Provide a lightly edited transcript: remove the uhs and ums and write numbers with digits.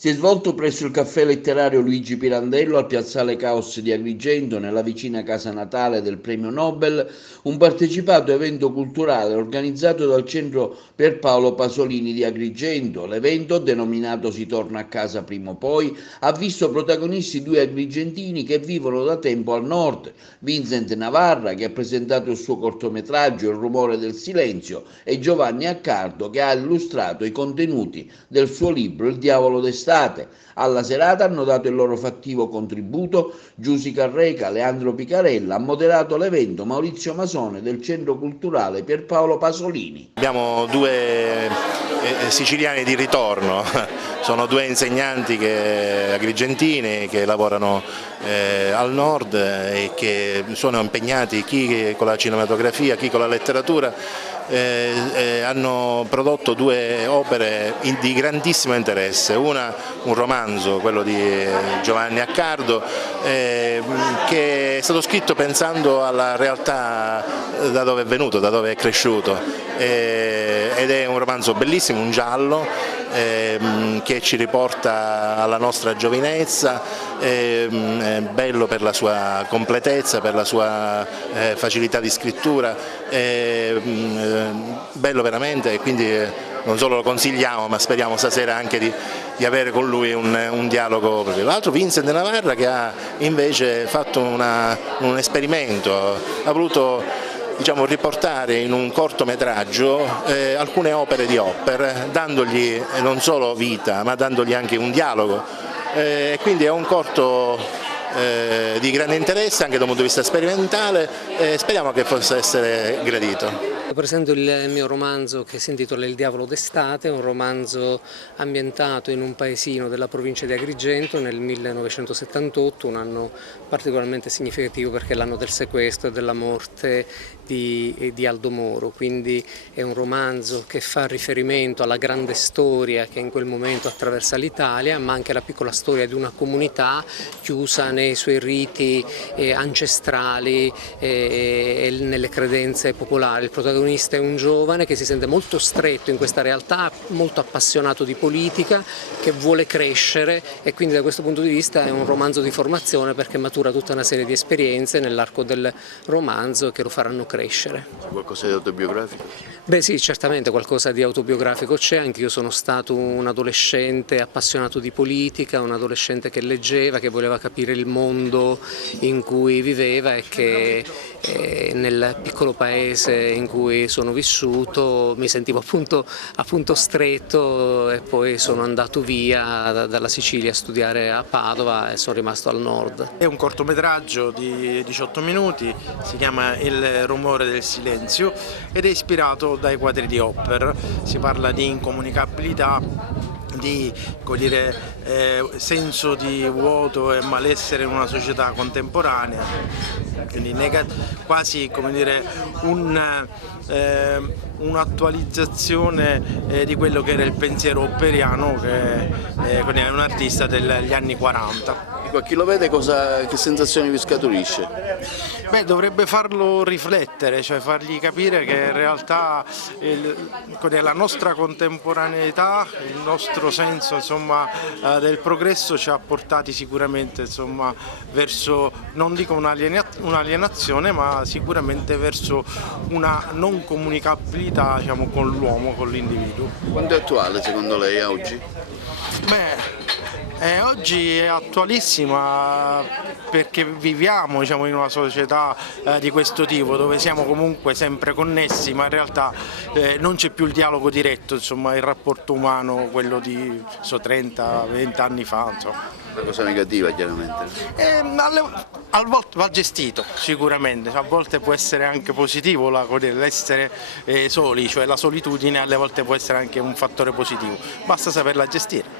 Si è svolto presso il caffè letterario Luigi Pirandello al piazzale Caos di Agrigento, nella vicina casa natale del premio Nobel, un partecipato evento culturale organizzato dal Centro Pierpaolo Pasolini di Agrigento. L'evento, denominato Si torna a casa prima o poi, ha visto protagonisti due agrigentini che vivono da tempo al nord: Vincent Navarra, che ha presentato il suo cortometraggio Il rumore del silenzio, e Giovanni Accardo, che ha illustrato i contenuti del suo libro Il diavolo d'estate. Alla serata hanno dato il loro fattivo contributo Giusy Carreca, Leandro Picarella. Ha moderato l'evento Maurizio Masone del Centro Culturale Pierpaolo Pasolini. Abbiamo due siciliani di ritorno, sono due insegnanti agrigentini che lavorano al nord e che sono impegnati, chi con la cinematografia, chi con la letteratura. Hanno prodotto due opere di grandissimo interesse, una un romanzo, quello di Giovanni Accardo, che è stato scritto pensando alla realtà da dove è venuto, da dove è cresciuto, ed è un romanzo bellissimo, un giallo, che ci riporta alla nostra giovinezza, bello per la sua completezza, per la sua facilità di scrittura, bello veramente, e quindi non solo lo consigliamo, ma speriamo stasera anche di avere con lui un dialogo. L'altro Vincent Navarra, che ha invece fatto un esperimento, ha voluto, diciamo, riportare in un cortometraggio alcune opere di Hopper, dandogli non solo vita ma dandogli anche un dialogo, quindi è un corto di grande interesse anche dal punto di vista sperimentale, e speriamo che possa essere gradito. Presento il mio romanzo che si intitola Il diavolo d'estate, un romanzo ambientato in un paesino della provincia di Agrigento nel 1978, un anno particolarmente significativo perché è l'anno del sequestro e della morte di Aldo Moro, quindi è un romanzo che fa riferimento alla grande storia che in quel momento attraversa l'Italia, ma anche alla piccola storia di una comunità chiusa nei suoi riti ancestrali e nelle credenze popolari. Il protagonista è un giovane che si sente molto stretto in questa realtà, molto appassionato di politica, che vuole crescere, e quindi da questo punto di vista è un romanzo di formazione perché matura tutta una serie di esperienze nell'arco del romanzo che lo faranno crescere. Qualcosa di autobiografico? Beh sì, certamente qualcosa di autobiografico c'è. Anche io sono stato un adolescente appassionato di politica, un adolescente che leggeva, che voleva capire il mondo in cui viveva, e che nel piccolo paese in cui sono vissuto mi sentivo appunto stretto, e poi sono andato via dalla Sicilia a studiare a Padova e sono rimasto al nord. È un cortometraggio di 18 minuti, si chiama Il rumore del silenzio ed è ispirato dai quadri di Hopper. Si parla di incomunicabilità, di senso di vuoto e malessere in una società contemporanea, quindi quasi come dire un'attualizzazione di quello che era il pensiero hopperiano, che è un artista degli anni 40. Ecco, chi lo vede che sensazioni vi scaturisce? Beh, dovrebbe farlo riflettere, cioè fargli capire che in realtà la nostra contemporaneità, il nostro senso, insomma, del progresso ci ha portati sicuramente, insomma, verso, non dico un'alienazione, ma sicuramente verso una non comunicabilità, diciamo, con l'uomo, con l'individuo. Quanto è attuale secondo lei oggi? Oggi è attualissima perché viviamo, diciamo, in una società di questo tipo, dove siamo comunque sempre connessi, ma in realtà non c'è più il dialogo diretto, insomma, il rapporto umano, quello di 30-20 anni fa. Insomma. Una cosa negativa, chiaramente. A volte va gestito sicuramente, a volte può essere anche positivo l'essere soli, cioè la solitudine alle volte può essere anche un fattore positivo, basta saperla gestire.